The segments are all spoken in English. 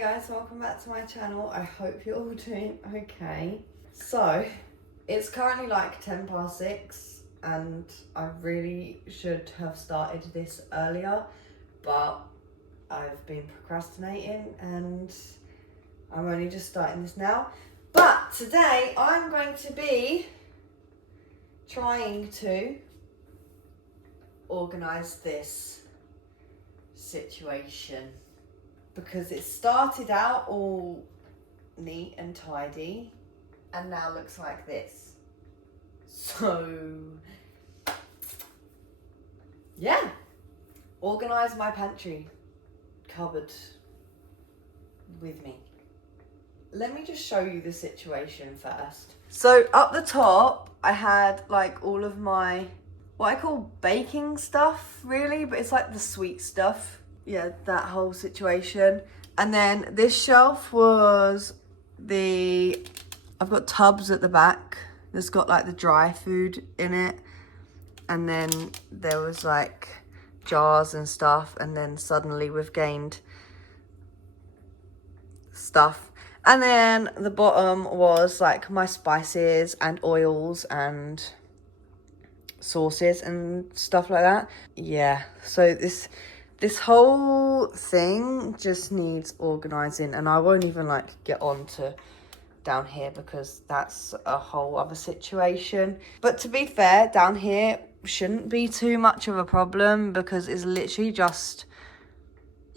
Hey guys, welcome back to my channel. I hope you're all doing okay. So, it's currently like 6:10 and I really should have started this earlier, but I've been procrastinating and I'm only just starting this now. But today I'm going to be trying to organise this situation because it started out all neat and tidy and now looks like this. So yeah, organise my pantry cupboard with me. Let me just show you the situation first. So up the top I had like all of my what I call baking stuff really, but it's like the sweet stuff. Yeah, that whole situation. And then this shelf was I've got tubs at the back that's got like the dry food in it. And then there was like jars and stuff. And then suddenly we've gained stuff. And then the bottom was like my spices and oils and sauces and stuff like that. Yeah, so this whole thing just needs organising, and I won't even like get on to down here because that's a whole other situation. But to be fair, down here shouldn't be too much of a problem because it's literally just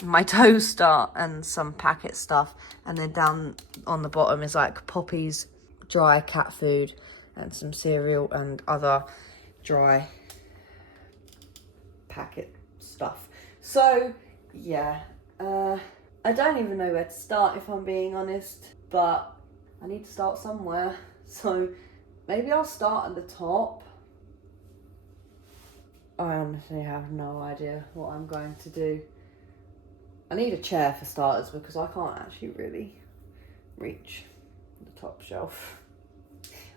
my toaster and some packet stuff, and then down on the bottom is like Poppy's dry cat food and some cereal and other dry packet stuff. So yeah, I don't even know where to start if I'm being honest, but I need to start somewhere. So maybe I'll start at the top. I honestly have no idea what I'm going to do. I need a chair for starters because I can't actually really reach the top shelf.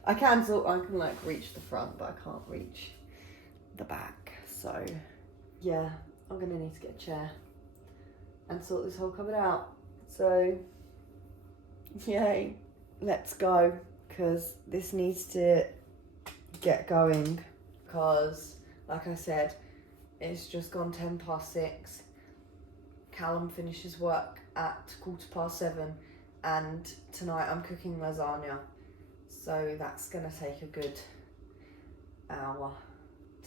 I can like reach the front, but I can't reach the back. So yeah, I'm gonna need to get a chair and sort this whole cupboard out. So yay, let's go, because this needs to get going, because like I said, it's just gone 6:10. Callum finishes work at 7:15 and tonight I'm cooking lasagna. So that's gonna take a good hour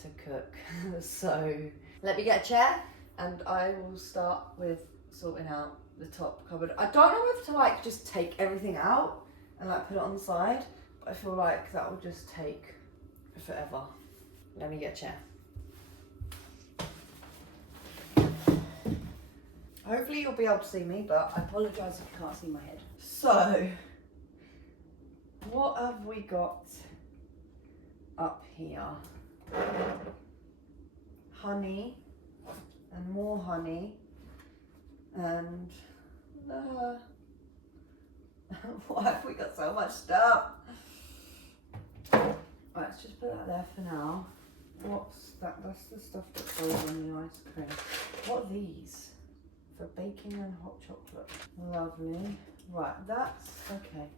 to cook. So let me get a chair and I will start with sorting out the top cupboard. I don't know if to like just take everything out and like put it on the side, but I feel like that will just take forever. Let me get a chair. Hopefully you'll be able to see me, but I apologise if you can't see my head. So, what have we got up here? Honey, and more honey, and why have we got so much stuff? Let's just put that there for now. What's that? That's the stuff that goes on the ice cream. What are these? For baking and hot chocolate. Lovely. Right, that's okay.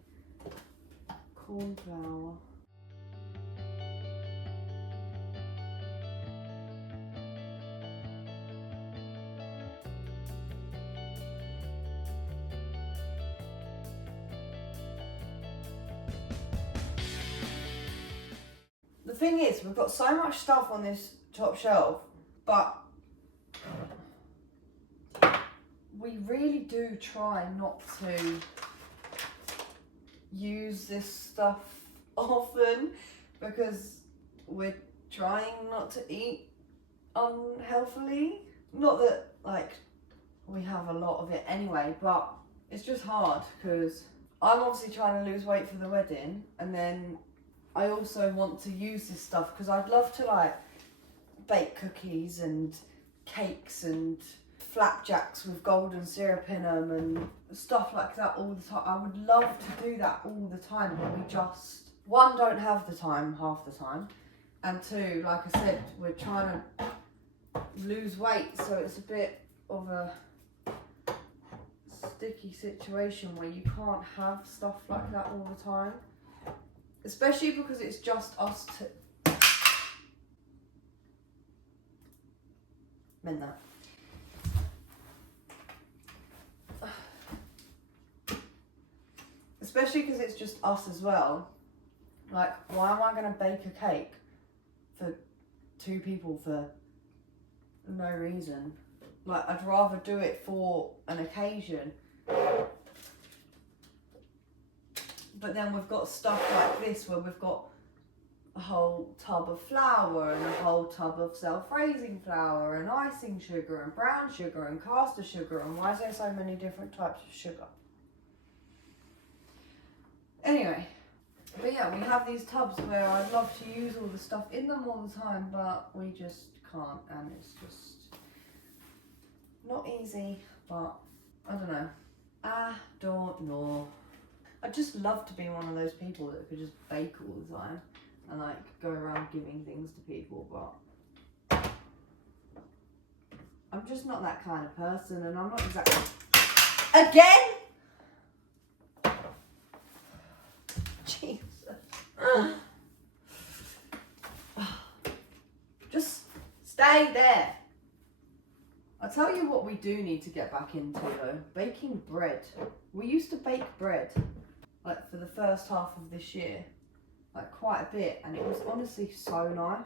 Corn flour. The thing is, we've got so much stuff on this top shelf, but we really do try not to use this stuff often because we're trying not to eat unhealthily. Not that like we have a lot of it anyway, but it's just hard because I'm obviously trying to lose weight for the wedding, and then I also want to use this stuff because I'd love to like bake cookies and cakes and flapjacks with golden syrup in them and stuff like that all the time. I would love to do that all the time, but we just, one, don't have the time half the time, and two, like I said, we're trying to lose weight, so it's a bit of a sticky situation where you can't have stuff like that all the time. Especially because it's just us two. Meant that. Especially because it's just us as well. Like, why am I going to bake a cake for 2 people for no reason? Like, I'd rather do it for an occasion. But then we've got stuff like this where we've got a whole tub of flour and a whole tub of self-raising flour and icing sugar and brown sugar and caster sugar. And why is there so many different types of sugar? Anyway, but yeah, we have these tubs where I'd love to use all the stuff in them all the time, but we just can't, and it's just not easy. But I don't know. I don't know. I'd just love to be one of those people that could just bake all the time and like go around giving things to people, but I'm just not that kind of person, and I'm not exactly... Again? Jesus. Just stay there. I'll tell you what we do need to get back into though. Baking bread. We used to bake bread like for the first half of this year. Like quite a bit, and it was honestly so nice.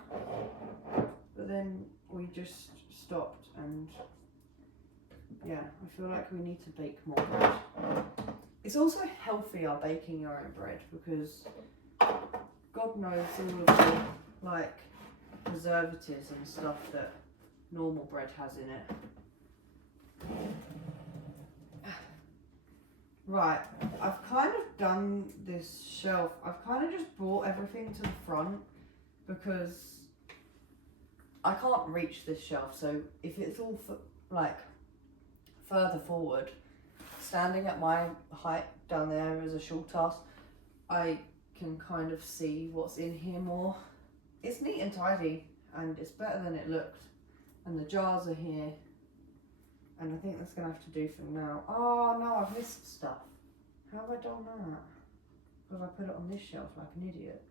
But then we just stopped, and yeah, I feel like we need to bake more bread. It's also healthier baking your own bread because God knows all of the like preservatives and stuff that normal bread has in it. Right, I've kind of done this shelf. I've kind of just brought everything to the front because I can't reach this shelf. So if it's all like further forward, standing at my height down there is a short task. I can kind of see what's in here more. It's neat and tidy, and it's better than it looked. And the jars are here. And I think that's going to have to do for now. Oh no, I've missed stuff. How have I done that? Because I put it on this shelf like an idiot.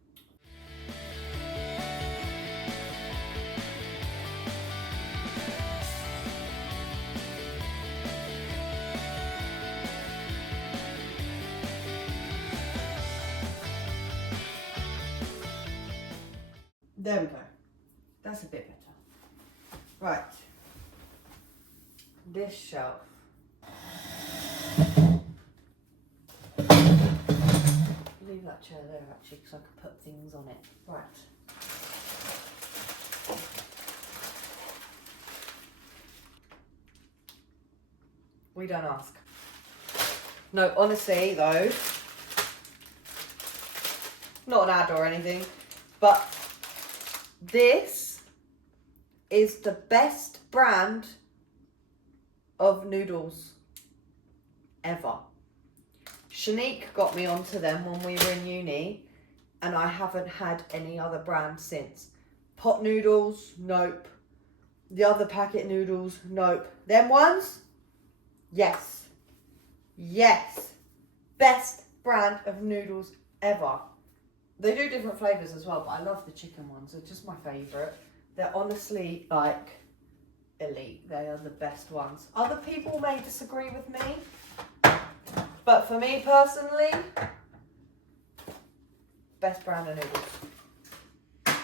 There we go. That's a bit better. Right. This shelf. Leave that chair there actually because I could put things on it. Right. We don't ask. No, honestly though, not an ad or anything, but this is the best brand of noodles ever. Shanique got me onto them when we were in uni, and I haven't had any other brand since. Pot noodles, nope. The other packet noodles, nope. Them ones, yes. Yes. Best brand of noodles ever. They do different flavours as well, but I love the chicken ones. They're just my favourite. They're honestly like elite. They are the best ones. Other people may disagree with me, but for me personally, best brand of noodles.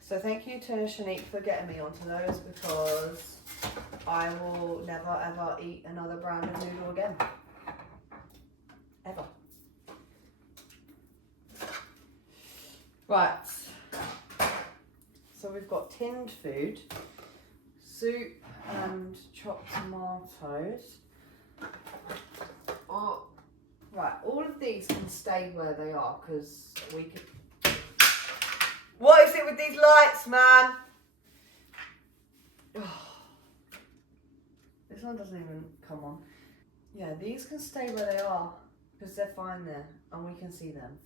So thank you to Shanique for getting me onto those, because I will never ever eat another brand of noodle again. Ever. Right. So we've got tinned food, soup and chopped tomatoes. Oh, right, all of these can stay where they are because we could... What is it with these lights, man? Oh, this one doesn't even come on. Yeah, these can stay where they are because they're fine there and we can see them.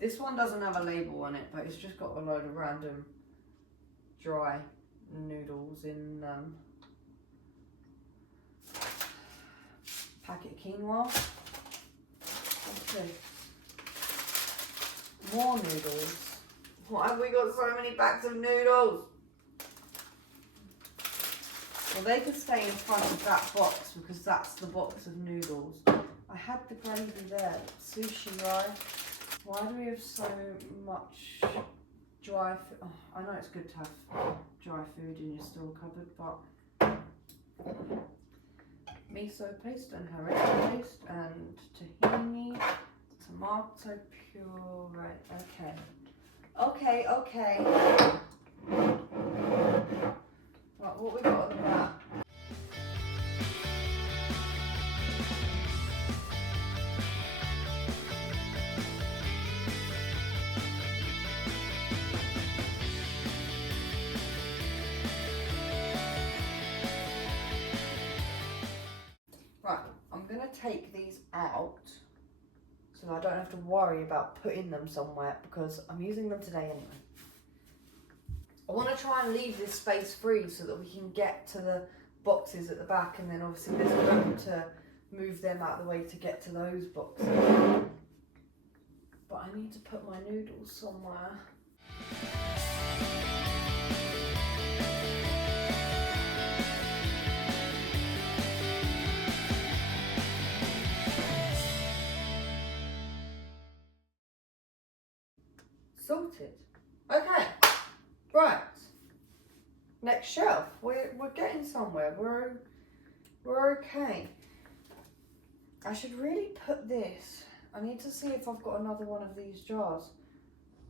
This one doesn't have a label on it, but it's just got a load of random dry noodles in packet of quinoa. What's this? More noodles. Why have we got so many bags of noodles? Well, they could stay in front of that box because that's the box of noodles. I had the gravy there. Sushi rice. Why do we have so much dry food? Oh, I know it's good to have dry food in your store cupboard, but miso paste and harissa paste and tahini, tomato puree. Okay. Right, what we got on the back? Right, I'm going to take these out so I don't have to worry about putting them somewhere because I'm using them today anyway. I want to try and leave this space free so that we can get to the boxes at the back, and then obviously there's room to move them out of the way to get to those boxes. But I need to put my noodles somewhere. Sorted. Okay. Right. Next shelf. We're getting somewhere. We're okay. I should really put this. I need to see if I've got another one of these jars.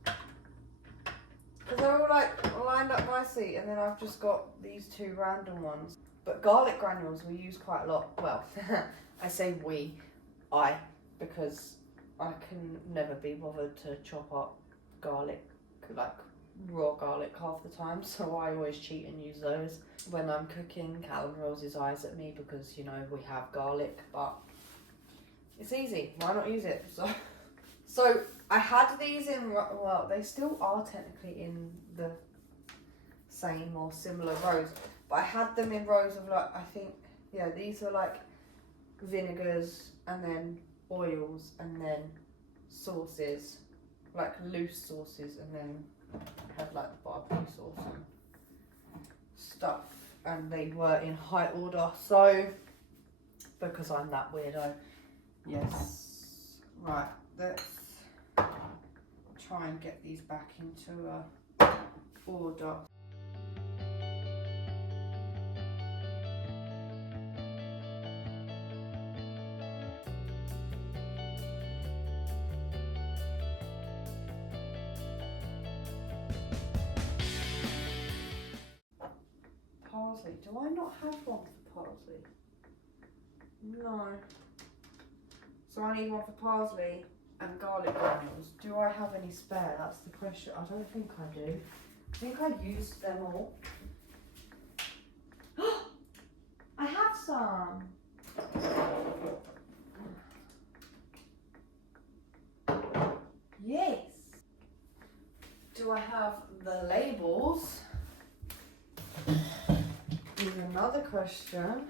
Because they're all like lined up nicely, and then I've just got these two random ones. But garlic granules we use quite a lot. Well, I say I, because I can never be bothered to chop up garlic, like raw garlic half the time, so I always cheat and use those when I'm cooking. Callum rolls his eyes at me because, you know, we have garlic, but it's easy, why not use it? So I had these in, well, they still are technically in the same or similar rows, but I had them in rows of like, I think, yeah, these are like vinegars and then oils and then sauces, like loose sauces, and then I had like the barbecue sauce and stuff, and they were in high order. So because I'm that weirdo, yes. Right, let's try and get these back into order. Parsley. Do I not have one for parsley? No. So I need one for parsley and garlic granules. Do I have any spare? That's the question. I don't think I do. I think I used them all. I have some. Yes. Do I have the labels? Is another question.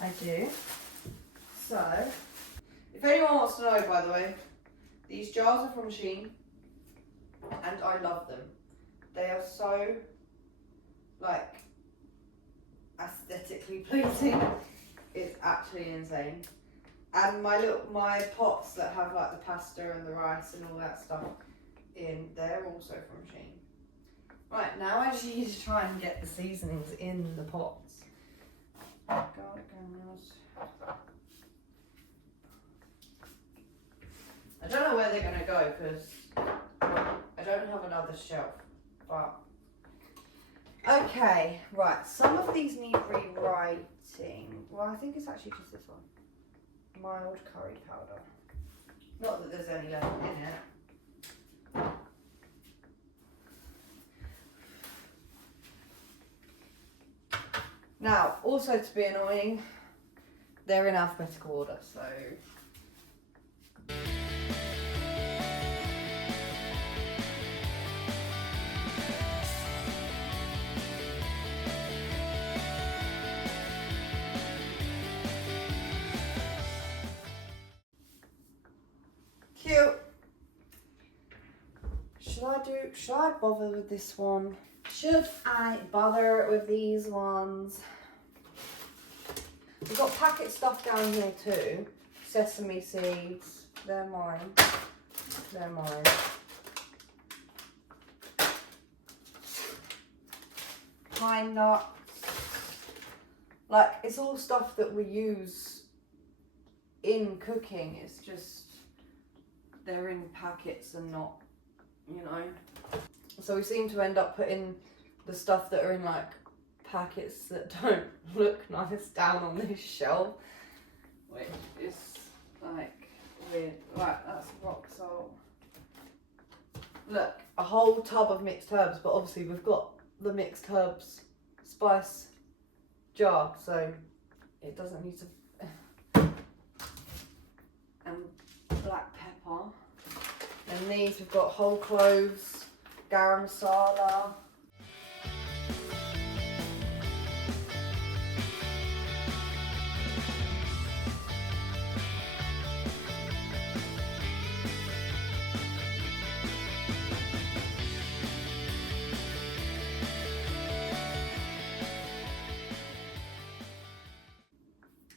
I do. So, if anyone wants to know, by the way, these jars are from Shein, and I love them. They are so, like, aesthetically pleasing. It's actually insane. And my pots that have like the pasta and the rice and all that stuff in, they're also from Shein. Right, now I just need to try and get the seasonings in the pots. Garlic granules. I don't know where they're going to go because I don't have another shelf. But okay, right. Some of these need rewriting. Well, I think it's actually just this one. Mild curry powder. Not that there's any left in it. Now, also to be annoying, they're in alphabetical order, so. should I bother with this one? Should I bother with these ones? We've got packet stuff down here too. Sesame seeds, they're mine. They're mine. Pine nuts. Like, it's all stuff that we use in cooking. It's just, they're in packets and not, you know. So we seem to end up putting the stuff that are in like packets that don't look nice down on this shelf, which is like weird. Right, that's rock salt. Look, a whole tub of mixed herbs, but obviously we've got the mixed herbs spice jar, so it doesn't need to. And black pepper. And these, we've got whole cloves, garam masala.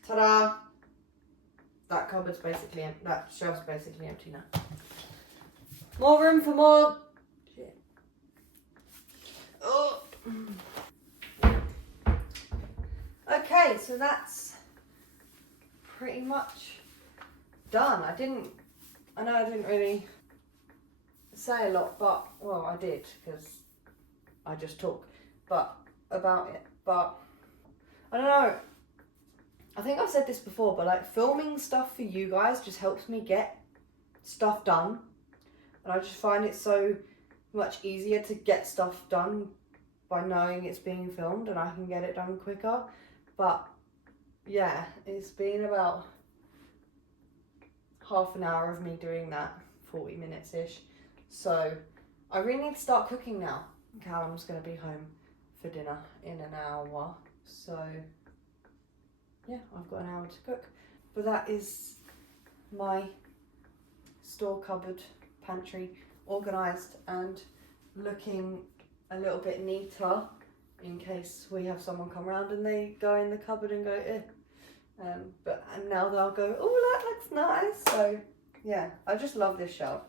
Ta-da! That cupboard's basically empty. That shelf's basically empty now. More room for more shit. Oh. Okay, so that's pretty much done. I know I didn't really say a lot, but, well, I did, because I just talk about it, but I don't know. I think I've said this before, but like filming stuff for you guys just helps me get stuff done. And I just find it so much easier to get stuff done by knowing it's being filmed and I can get it done quicker. But yeah, it's been about half an hour of me doing that, 40 minutes-ish. So I really need to start cooking now. Callum's going to be home for dinner in an hour. So yeah, I've got an hour to cook. But that is my store cupboard pantry organised and looking a little bit neater in case we have someone come around and they go in the cupboard and go eh. And now they'll go, oh, that looks nice. So yeah, I just love this shelf.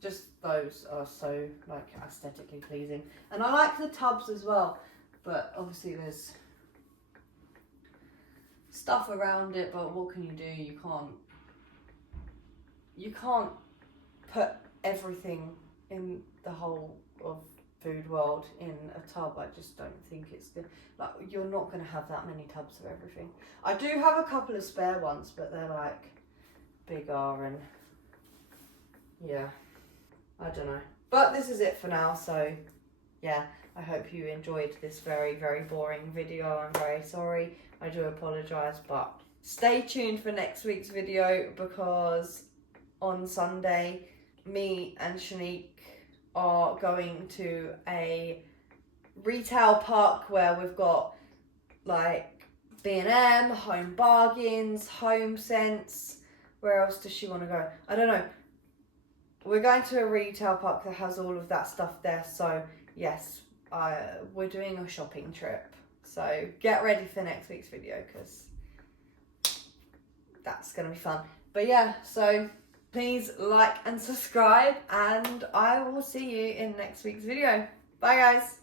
Just those are so like aesthetically pleasing. And I like the tubs as well, but obviously there's stuff around it, but what can you do? You can't put everything in the whole of food world in a tub. I just don't think it's good. Like, you're not going to have that many tubs of everything. I do have a couple of spare ones, but they're like bigger and yeah, I don't know. But this is it for now, so yeah, I hope you enjoyed this very, very boring video. I'm very sorry. I do apologise, but stay tuned for next week's video because on Sunday, me and Shanique are going to a retail park where we've got like B&M, Home Bargains, Home Sense. Where else does she want to go? I don't know. We're going to a retail park that has all of that stuff there. So yes, we're doing a shopping trip. So get ready for next week's video because that's going to be fun. But yeah, so please like and subscribe and I will see you in next week's video. Bye guys.